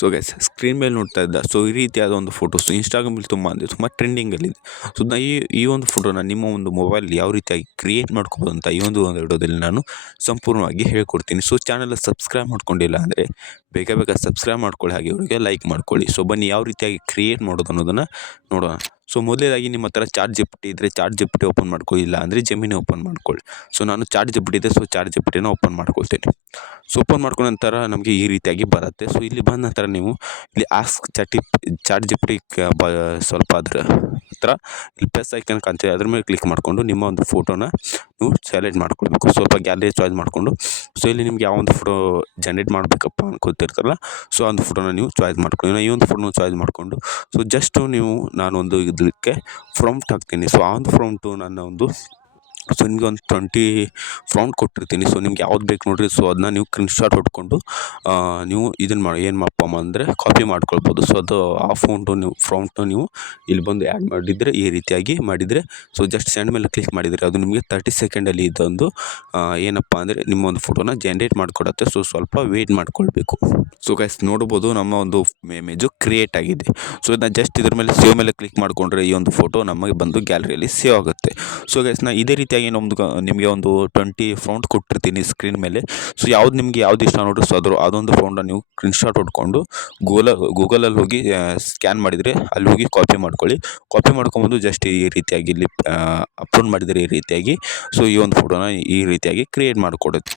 So guys screen ಮೇಲೆ ನೋಡ್ತಾ ಇದ್ದ ಸೊ ಈ ರೀತಿಯಾದ ಒಂದು ಫೋಟೋಸ್ ಇನ್ಸ್ಟಾಗ್ರಾಮಲ್ಲಿ ತುಂಬ ಟ್ರೆಂಡಿಂಗಲ್ಲಿದೆ. ಸೊ ನಾ ಈ ಒಂದು ಫೋಟೋನ ನಿಮ್ಮ ಒಂದು ಮೊಬೈಲ್ ಯಾವ ರೀತಿಯಾಗಿ ಕ್ರಿಯೇಟ್ ಮಾಡ್ಕೋಬೋದು ಅಂತ ಈ ಒಂದು ವಿಡಿಯೋದಲ್ಲಿ ನಾನು ಸಂಪೂರ್ಣವಾಗಿ ಹೇಳ್ಕೊಡ್ತೀನಿ. ಸೊ ಚಾನಲ್ ಸಬ್ಸ್ಕ್ರೈಬ್ ಮಾಡ್ಕೊಂಡಿಲ್ಲ ಅಂದರೆ ಬೇಗ ಸಬ್ಸ್ಕ್ರೈಬ್ ಮಾಡ್ಕೊಳ್ಳಿ, ಹಾಗೆ ಅವರಿಗೆ ಲೈಕ್ ಮಾಡ್ಕೊಳ್ಳಿ. ಸೊ ಬನ್ನಿ ಯಾವ ರೀತಿಯಾಗಿ ಕ್ರಿಯೇಟ್ ಮಾಡೋದು ಅನ್ನೋದನ್ನು ನೋಡೋಣ. ಸೊ ಮೊದಲೇದಾಗಿ ನಿಮ್ಮ ಹತ್ರ ಚಾಟ್ ಜಿಪಿಟಿ ಇದ್ದರೆ ಚಾಟ್ ಜಿಪಿಟಿ ಓಪನ್ ಮಾಡ್ಕೊಳ್ಳಿ, ಇಲ್ಲ ಅಂದರೆ ಜೆಮಿನಿ ಓಪನ್ ಮಾಡ್ಕೊಳ್ಳಿ. ಸೊ ನಾನು ಚಾಟ್ ಜಿಪಿಟಿ ಇದೆ, ಸೊ ಚಾಟ್ ಜಿಪಿಟಿನ ಓಪನ್ ಮಾಡ್ಕೊಳ್ತೀನಿ. ಸೊ ಓಪನ್ ಮಾಡ್ಕೊಂಡ ನಂತರ ನಮಗೆ ಈ ರೀತಿಯಾಗಿ ಬರುತ್ತೆ. ಸೊ ಇಲ್ಲಿ ಬಂದ ನಂತರ ನೀವು ಇಲ್ಲಿ ಆಸ್ಕ್ ಚಾಟ್ ಜಿಪಿಟಿ ಸ್ವಲ್ಪ ಅದರ ಹತ್ರ ಇಲ್ಲಿ ಪ್ಲಸ್ ಐಕನ್ ಕಾಣ್ತೀವಿ, ಅದ್ರ ಮೇಲೆ ಕ್ಲಿಕ್ ಮಾಡಿಕೊಂಡು ನಿಮ್ಮ ಒಂದು ಫೋಟೋನ ನೀವು ಸೆಲೆಕ್ಟ್ ಮಾಡ್ಕೊಳ್ಬೇಕು. ಸ್ವಲ್ಪ ಗ್ಯಾಲರಿ ಚಾಯ್ಸ್ ಮಾಡಿಕೊಂಡು ಸೊ ಇಲ್ಲಿ ನಿಮ್ಗೆ ಯಾವ ಒಂದು ಫೋಟೋ ಜನ್ರೇಟ್ ಮಾಡಬೇಕಪ್ಪ ಅನ್ಕೊತಿರ್ತಾರಲ್ಲ, ಸೊ ಒಂದು ಫೋಟೋನ ನೀವು ಚಾಯ್ಸ್ ಮಾಡ್ಕೊಳ್ಳಿ. ಈ ಒಂದು ಫೋಟೋನ ಚಾಯ್ಸ್ ಮಾಡಿಕೊಂಡು ಸೊ ಜಸ್ಟು ನಾನೊಂದು ಇದಕ್ಕೆ ಪ್ರಾಂಪ್ಟ್ ಹಾಕ್ತೀನಿ. ಸೊ ಆ ಒಂದು ಪ್ರಾಂಪ್ಟು ನನ್ನ ಒಂದು ಸೊ ನಿಮಗೆ ಒಂದು 20 ಪ್ರಾಂಪ್ಟ್ ಕೊಟ್ಟಿರ್ತೀನಿ. ಸೊ ನಿಮ್ಗೆ ಯಾವ್ದು ಬೇಕು ನೋಡಿರಿ, ಸೊ ಅದನ್ನ ನೀವು ಸ್ಕ್ರೀನ್ಶಾಟ್ ಹೊಡ್ಕೊಂಡು ನೀವು ಇದನ್ನು ಮಾಡಿ ಏನು ಮಾಡಪ್ಪ ಅಂದರೆ ಕಾಪಿ ಮಾಡ್ಕೊಳ್ಬೋದು. ಸೊ ಅದು ಆ ಪ್ರಾಂಪ್ಟು ನೀವು ಇಲ್ಲಿ ಬಂದು ಆ್ಯಡ್ ಮಾಡಿದರೆ ಈ ರೀತಿಯಾಗಿ ಮಾಡಿದರೆ ಸೊ ಜಸ್ಟ್ ಸೆಂಡ್ ಮೇಲೆ ಕ್ಲಿಕ್ ಮಾಡಿದರೆ ಅದು ನಿಮಗೆ 30 ಸೆಕೆಂಡಲ್ಲಿ ಇದೊಂದು ಏನಪ್ಪ ಅಂದರೆ ನಿಮ್ಮ ಒಂದು ಫೋಟೋನ ಜನ್ರೇಟ್ ಮಾಡಿಕೊಡುತ್ತೆ. ಸೊ ಸ್ವಲ್ಪ ವೇಟ್ ಮಾಡ್ಕೊಳ್ಬೇಕು. ಸೊ ಗೈಸ್ ನೋಡ್ಬೋದು ನಮ್ಮ ಒಂದು ಇಮೇಜು ಕ್ರಿಯೇಟ್ ಆಗಿದೆ. ಸೊ ಇದನ್ನ ಜಸ್ಟ್ ಇದ್ರ ಮೇಲೆ ಸೇವ್ ಮೇಲೆ ಕ್ಲಿಕ್ ಮಾಡಿಕೊಂಡ್ರೆ ಈ ಒಂದು ಫೋಟೋ ನಮಗೆ ಬಂದು ಗ್ಯಾಲರಿಯಲ್ಲಿ ಸೇವ್ ಆಗುತ್ತೆ. ಸೊ ಗೈಸ್ ನಾ ಇದೇ ರೀತಿಯಾಗಿ ನಿಮಗೆ ಒಂದು 20 ಪ್ರಾಂಪ್ಟ್ ಕೊಟ್ಟಿರ್ತೀನಿ ಸ್ಕ್ರೀನ್ ಮೇಲೆ. ಸೊ ನಿಮಗೆ ಯಾವ್ದು ಇಷ್ಟ ನೋಡ್ರಿ, ಸೊ ಅದೊಂದು ಪ್ರಾಂಪ್ಟ್ನ ನೀವು ಸ್ಕ್ರೀನ್ಶಾಟ್ ಹೊಡ್ಕೊಂಡು ಗೂಗಲಲ್ಲಿ ಹೋಗಿ ಸ್ಕ್ಯಾನ್ ಮಾಡಿದರೆ ಅಲ್ಲಿ ಹೋಗಿ ಕಾಪಿ ಮಾಡ್ಕೊಳ್ಳಿ. ಕಾಪಿ ಮಾಡ್ಕೊಂಬಂದು ಜಸ್ಟ್ ಈ ರೀತಿಯಾಗಿ ಇಲ್ಲಿ ಅಪ್ಲೋಡ್ ಮಾಡಿದರೆ ಈ ರೀತಿಯಾಗಿ ಸೊ ಈ ಒಂದು ಫೋಟೋನ ಈ ರೀತಿಯಾಗಿ ಕ್ರಿಯೇಟ್ ಮಾಡಿಕೊಡುತ್ತೆ.